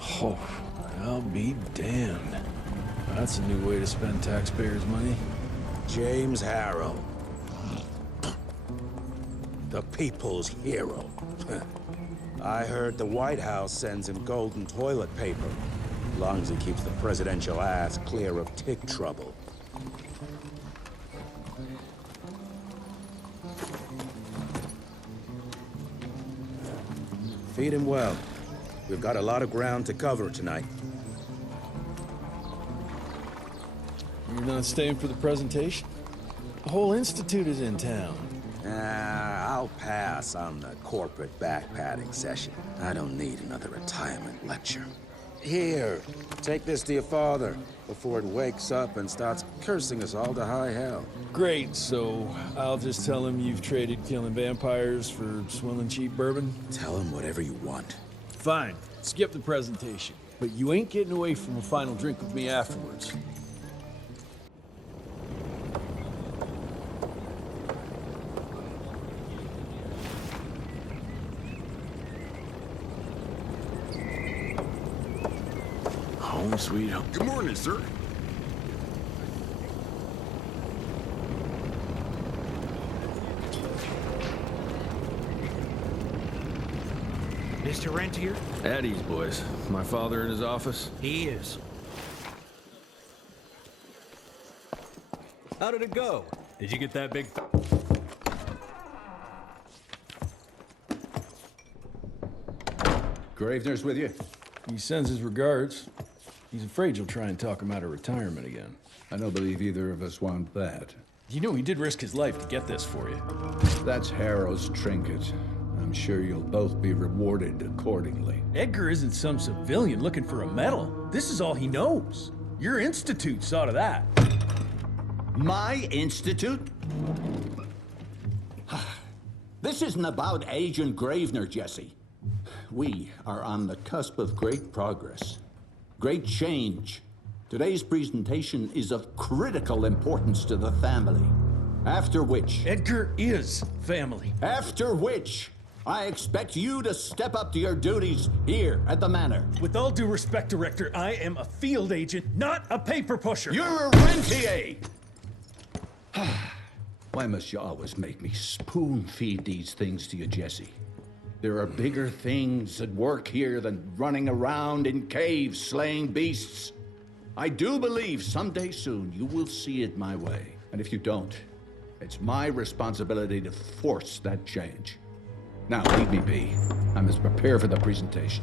Oh, I'll be damned. That's a new way to spend taxpayers' money. James Harrow. The people's hero. I heard the White House sends him golden toilet paper. As long as he keeps the presidential ass clear of tick trouble. Feed him well. We've got a lot of ground to cover tonight. You're not staying for the presentation? The whole institute is in town. I'll pass on the corporate backpatting session. I don't need another retirement lecture. Here, take this to your father before it wakes up and starts cursing us all to high hell. Great, so I'll just tell him you've traded killing vampires for swilling cheap bourbon? Tell him whatever you want. Fine, skip the presentation. But you ain't getting away from a final drink with me afterwards. Home sweet home. Good morning, sir. Mr. Rentier? At ease, boys. My father in his office? He is. How did it go? Did you get that big... Gravener's with you? He sends his regards. He's afraid you'll try and talk him out of retirement again. I don't believe either of us want that. You know he did risk his life to get this for you. That's Harrow's trinket. I'm sure you'll both be rewarded accordingly. Edgar isn't some civilian looking for a medal. This is all he knows. Your institute saw to that. My institute? This isn't about Agent Gravener, Jesse. We are on the cusp of great progress, great change. Today's presentation is of critical importance to the family. After which... Edgar is family. After which, I expect you to step up to your duties here at the Manor. With all due respect, Director, I am a field agent, not a paper pusher. You're a rentier! Why must you always make me spoon-feed these things to you, Jesse? There are bigger things at work here than running around in caves slaying beasts. I do believe someday soon you will see it my way. And if you don't, it's my responsibility to force that change. Now, leave me be. I must prepare for the presentation.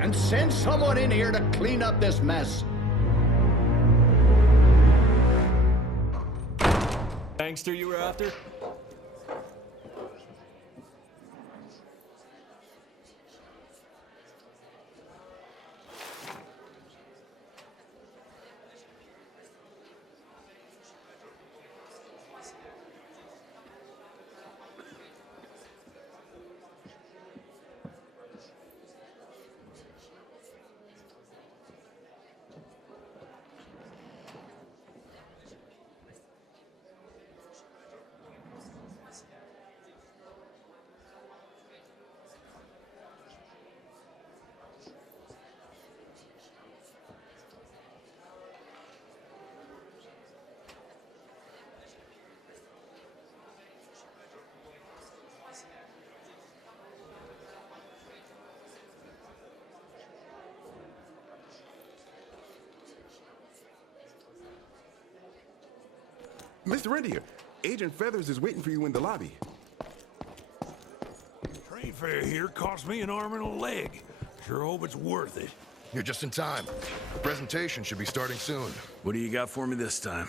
And send someone in here to clean up this mess. Gangster you were after? Mr. Rentier, Agent Feathers is waiting for you in the lobby. Train fare here cost me an arm and a leg. Sure hope it's worth it. You're just in time. The presentation should be starting soon. What do you got for me this time?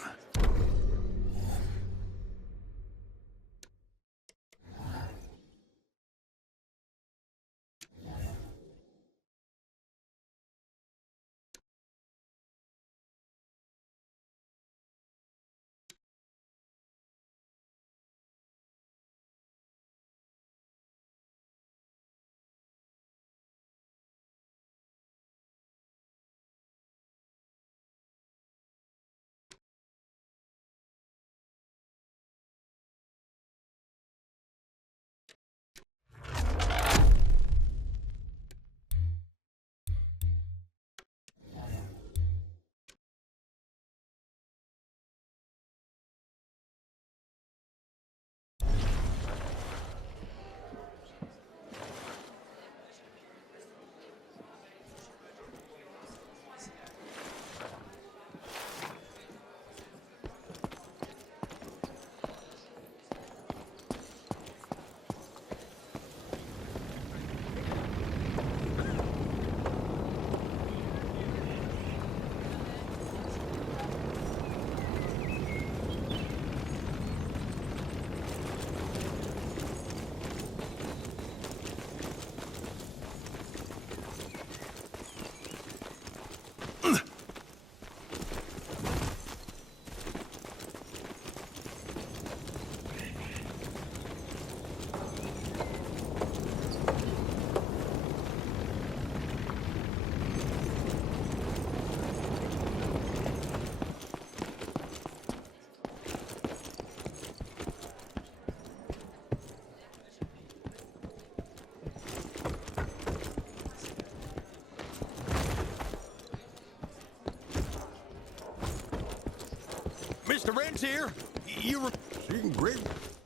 Mr. Rentier, you Seeing great.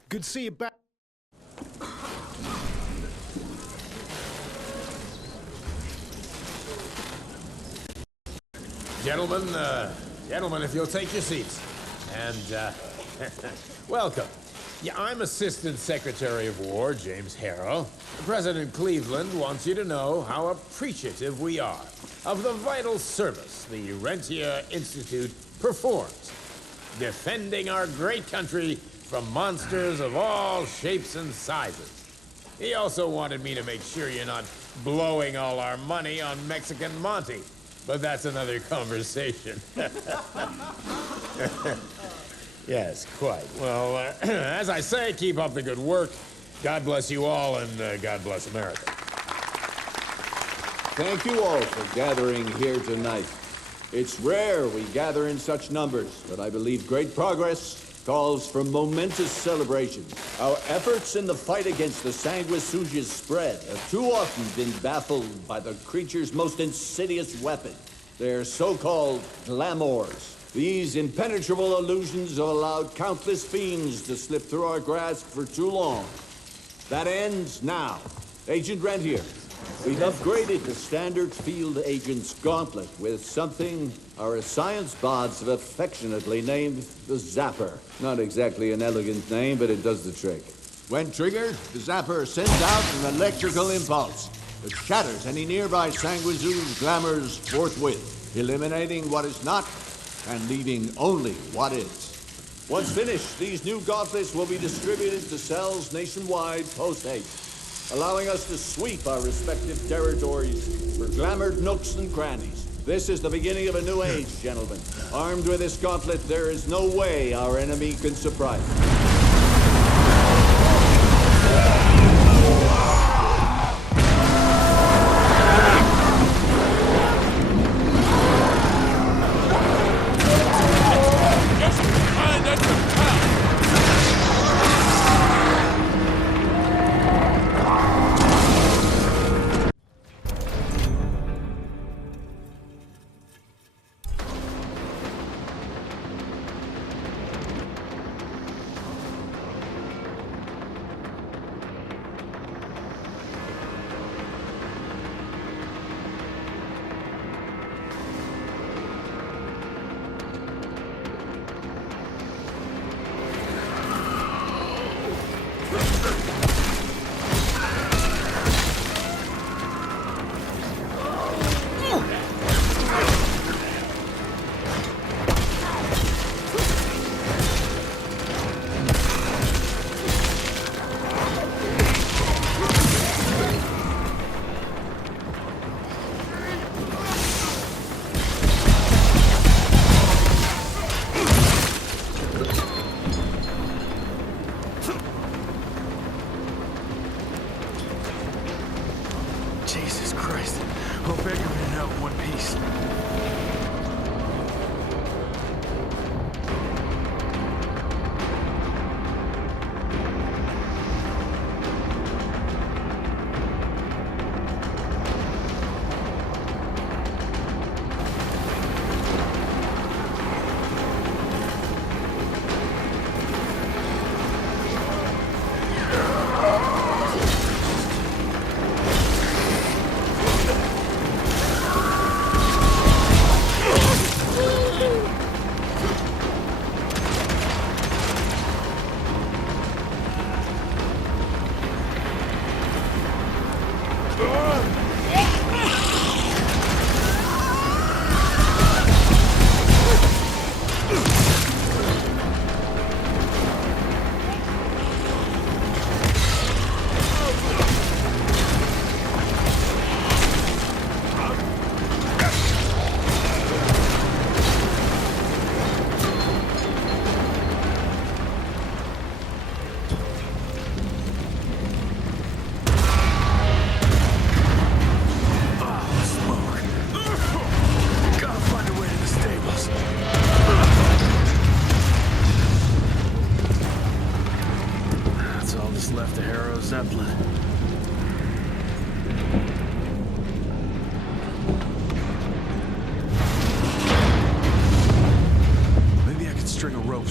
Good to see you back. Gentlemen, if you'll take your seats. And, welcome. Yeah, I'm Assistant Secretary of War, James Harrow. President Cleveland wants you to know how appreciative we are of the vital service the Rentier Institute performs, defending our great country from monsters of all shapes and sizes. He also wanted me to make sure you're not blowing all our money on Mexican Monty, but that's another conversation. Yes, quite. Well, as I say, keep up the good work. God bless you all, and God bless America. Thank you all for gathering here tonight. It's rare we gather in such numbers, but I believe great progress calls for momentous celebration. Our efforts in the fight against the sanguisuga's spread have too often been baffled by the creature's most insidious weapon, their so-called glamours. These impenetrable illusions have allowed countless fiends to slip through our grasp for too long. That ends now. Agent Rentier, we've upgraded the standard field agent's gauntlet with something our science bots have affectionately named the Zapper. Not exactly an elegant name, but it does the trick. When triggered, the Zapper sends out an electrical impulse that shatters any nearby sanguisuga's glamours forthwith, eliminating what is not and leaving only what is. Once finished, these new gauntlets will be distributed to cells nationwide post-haste, allowing us to sweep our respective territories for glamored nooks and crannies. This is the beginning of a new age, gentlemen. Armed with this gauntlet, there is no way our enemy can surprise us. Jesus Christ. Hope I can in out in one piece. Left to Harrow Zeppelin. Maybe I could string a rope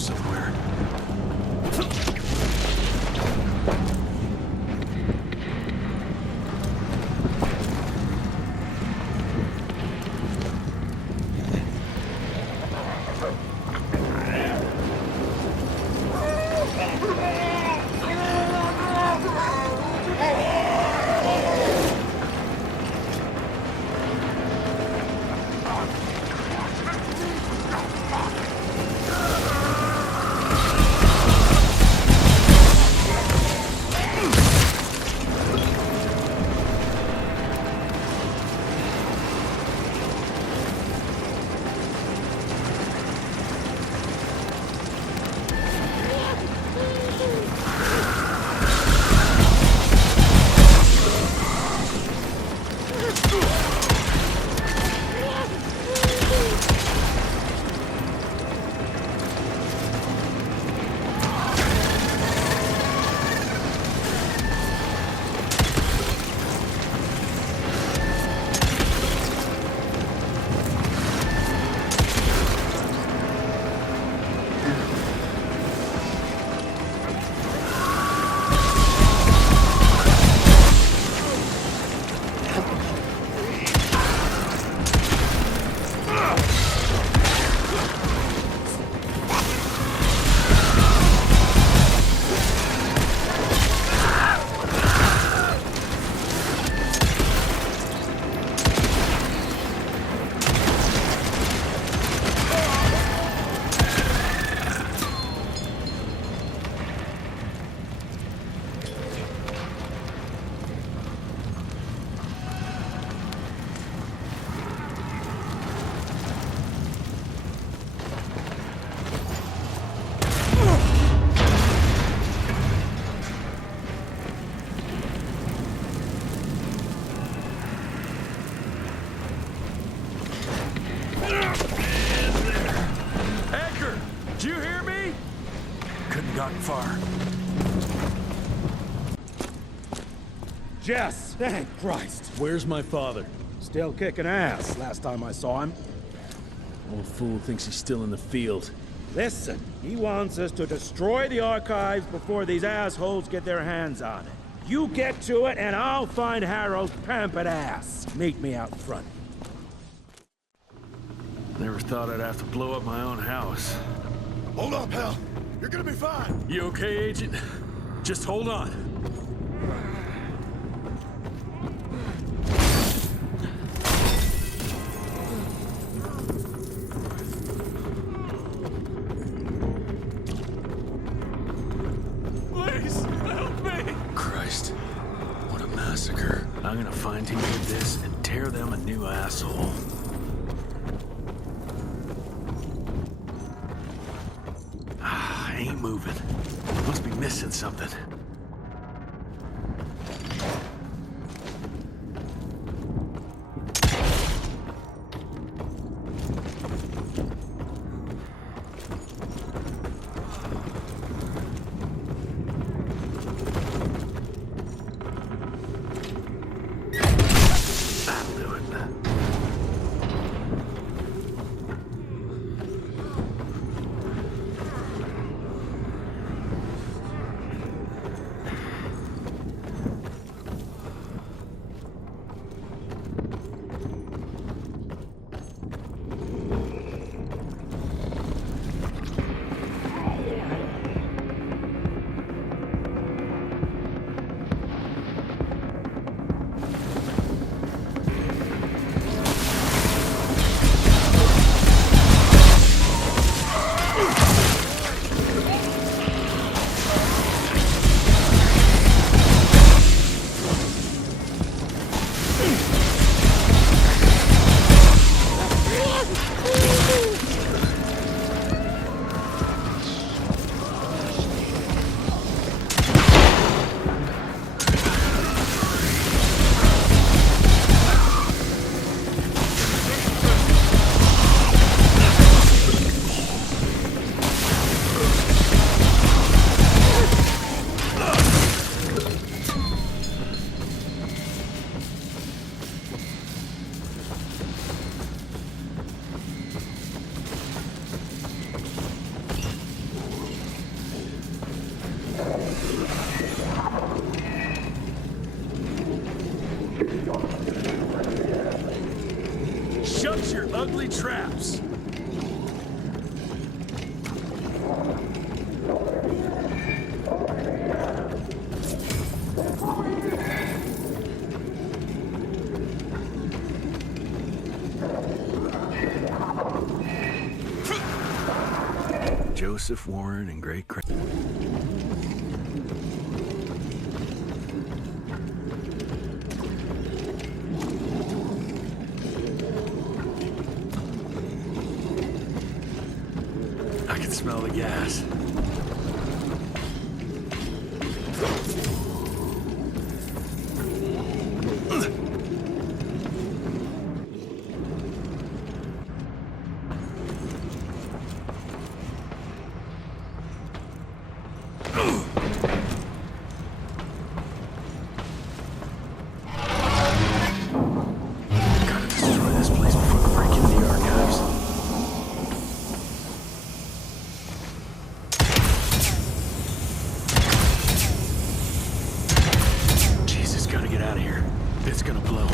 far. Jess, thank Christ. Where's my father? Still kicking ass last time I saw him. Old fool thinks he's still in the field. Listen, he wants us to destroy the archives before these assholes get their hands on it. You get to it, and I'll find Harrow's pampered ass. Meet me out front. Never thought I'd have to blow up my own house. Hold up, pal. You're gonna be fine. You okay, Agent? Just hold on. Please, help me! Christ, what a massacre. I'm gonna find who did this and tear them a new asshole. Ain't moving. Must be missing something. That'll do it. Shut your ugly traps! Joseph Warren and Great Cra- I can smell the gas. Gotta destroy this place before we break into the archives. Jesus, gotta get out of here. It's gonna blow.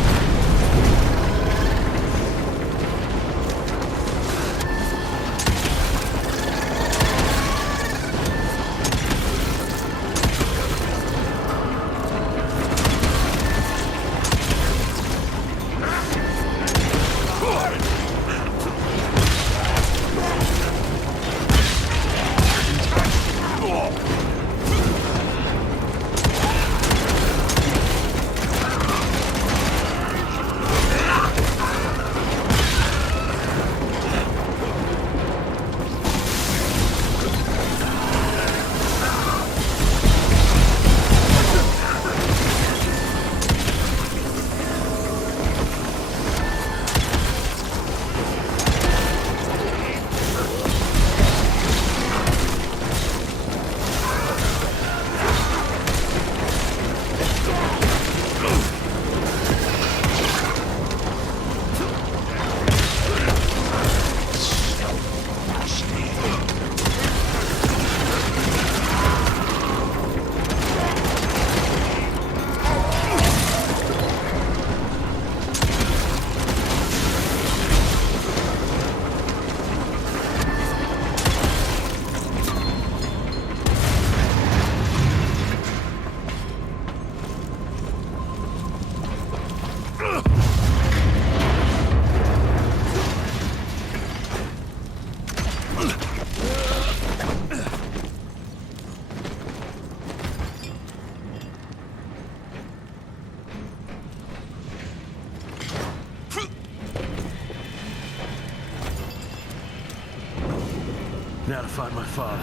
Now to find my father.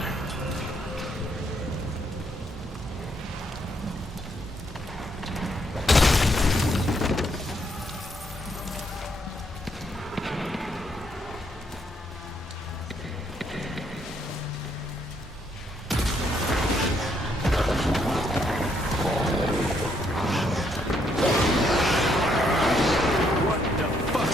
What the fuck?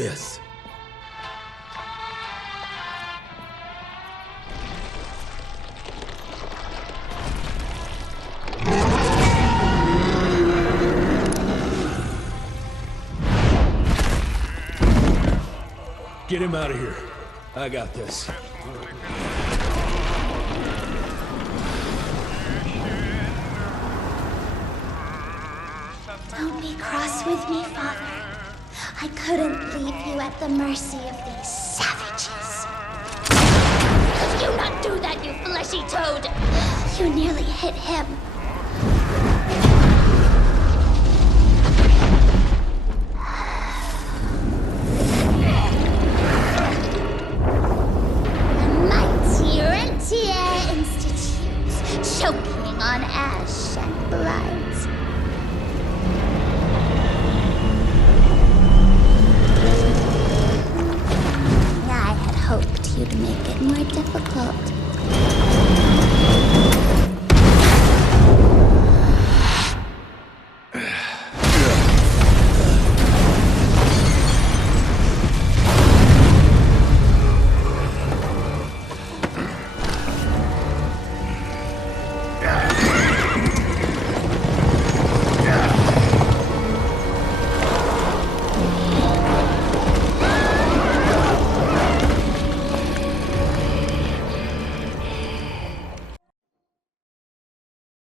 this. Get him out of here. I got this. Don't be cross with me, Father. I couldn't leave you at the mercy of these savages. Could you not do that, you fleshy toad? You nearly hit him.